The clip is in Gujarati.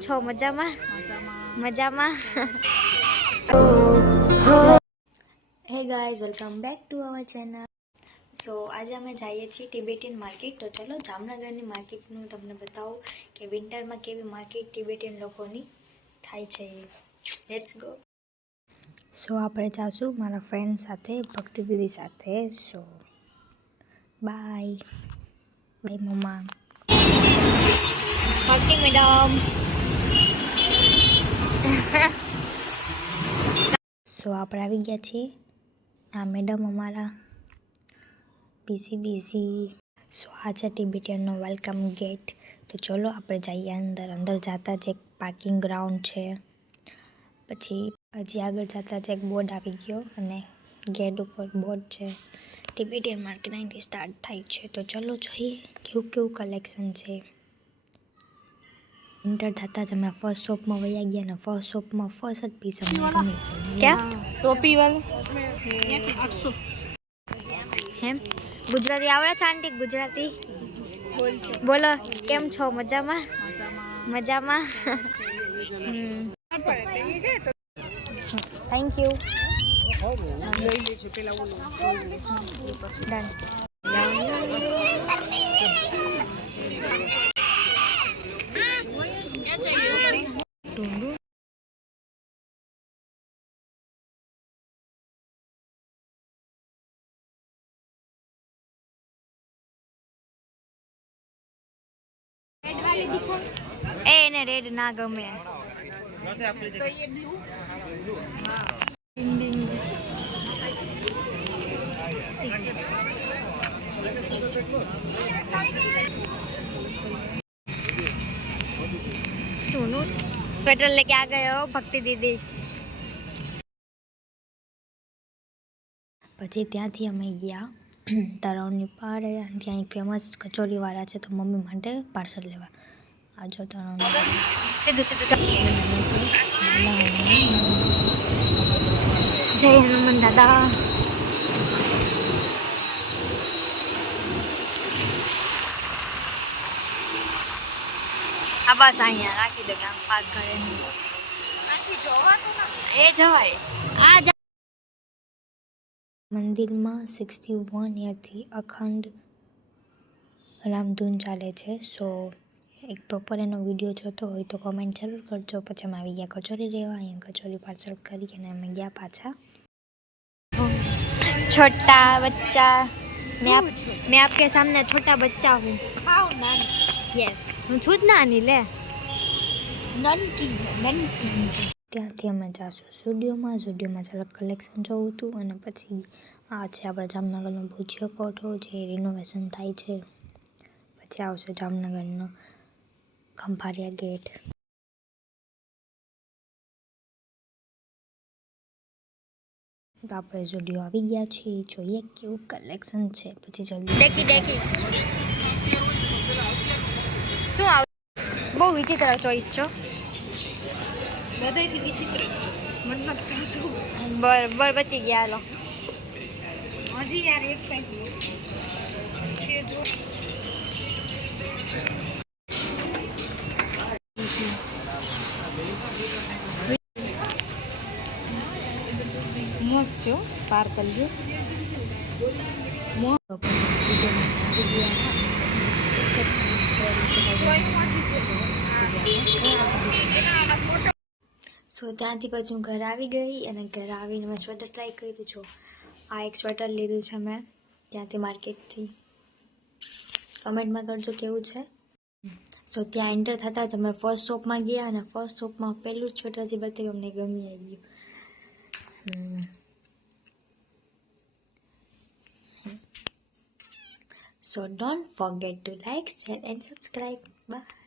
છો? મજામાં? મજામાં. Hey guys welcome back to our channel so આજે અમે જઈએ છીએ ટિબેટિયન માર્કેટ તો ચલો જામનગરની માર્કેટનું તમને બતાવું કે વિન્ટરમાં કેવી માર્કેટ ટિબેટિયન લોકોની થાય છે. લેટ્સ ગો સો આપણે જાશું મારા ફ્રેન્ડ સાથે ભક્તિ દીદી સાથે. સો બાય બાય મમ્મા ભક્તિ મેડમ સો આપણે આવી ગયા છીએ. આ મેડમ અમારા બીઝી બીઝી સો આ છે ટિબેટિયનનો વેલકમ ગેટ તો ચલો આપણે જઈએ અંદર. અંદર જતા જ એક પાર્કિંગ ગ્રાઉન્ડ છે. પછી હજી આગળ જતા જ એક બોર્ડ આવી ગયો અને ગેટ ઉપર બોર્ડ છે. ટિબેટિયન માર્કેટ અહીંથી સ્ટાર્ટ થાય છે. તો ચલો જોઈએ કેવું કેવું કલેક્શન છે. એન્ટર થતાં જ અમે ફર્સ્ટ શોપમાં વયા ગયા ને ફર્સ્ટ શોપમાં ફર્સ્ટ જ પીસ અમને ગમી ક્યાં? ટોપી વાળો? આઠસો હેમ ગુજરાતી આવડે છે આંટી? ગુજરાતી? બોલો કેમ છો? મજામાં? મજામાં. થેન્ક યુ ડન ટુંડુ એ એને રેડ ના ગમે टूनू स्वेटर लेके आ गए हो ભક્તિ દીદી પછી ત્યાંથી અમે ગયા તળાવની પાર અને ત્યાં એક ફેમસ કચોરીવાળા છે તો મમ્મી માટે પાર્સલ લેવા આ જો તળાવની સીધું સીધું જય હનુમાન દાદા બસ અહીંયા રાખી દો કે આમ પાર્ક કરે એ જવાય આ જા- મંદિરમાં સિક્સટી વન યરથી અખંડ રામધૂન ચાલે છે સો એક પ્રોપર એનો વિડીયો જોતો હોય તો કોમેન્ટ જરૂર કરજો પછી અમે આવી ગયા કચોરી લેવા અહીંયા કચોરી પાર્સલ કરી અને અમે ગયા પાછા छोटा बच्चा मैं आप मैं आपके सामने छोटा बच्चा हूँ यस હું છું જ નાની લે. ત્યાંથી અમે જાશું સ્ટુડિયોમાં. સ્ટુડિયોમાં જરાક કલેક્શન જોવું હતું અને પછી આ છે આપણા જામનગરનો ભુજિયો કોઠો જે રિનોવેશન થાય છે. પછી આવશે જામનગરનો ખંભારિયા ગેટ. તો આપણે સ્ટુડિયો આવી ગયા છીએ. જોઈએ કેવું કલેક્શન છે. પછી જલ્દી ડેકી ડેકી શું આવ બહુ વિચિત્ર ચોઈસ છો. બધાથી વિચિત્ર. મતલબ બર બરાબર બચી ગયા હાલો. હજી યાર એક સાઈડ મસ્ત છે સ્પાર્કલ જો સો ત્યાંથી પછી હું ઘરે આવી ગઈ અને ઘરે આવીને મેં સ્વેટર ટ્રાય કર્યું છું. આ એક સ્વેટર લીધું છે મેં ત્યાંથી માર્કેટથી કમેન્ટમાં કરજો કેવું છે. સો ત્યાં એન્ટર થતાં જ અમે ફર્સ્ટ શોપમાં ગયા અને ફર્સ્ટ શોપમાં પહેલું જ સ્વેટર જે બતાવ્યું અમને ગમી આવી ગયું so don't forget to like, share and subscribe. Bye.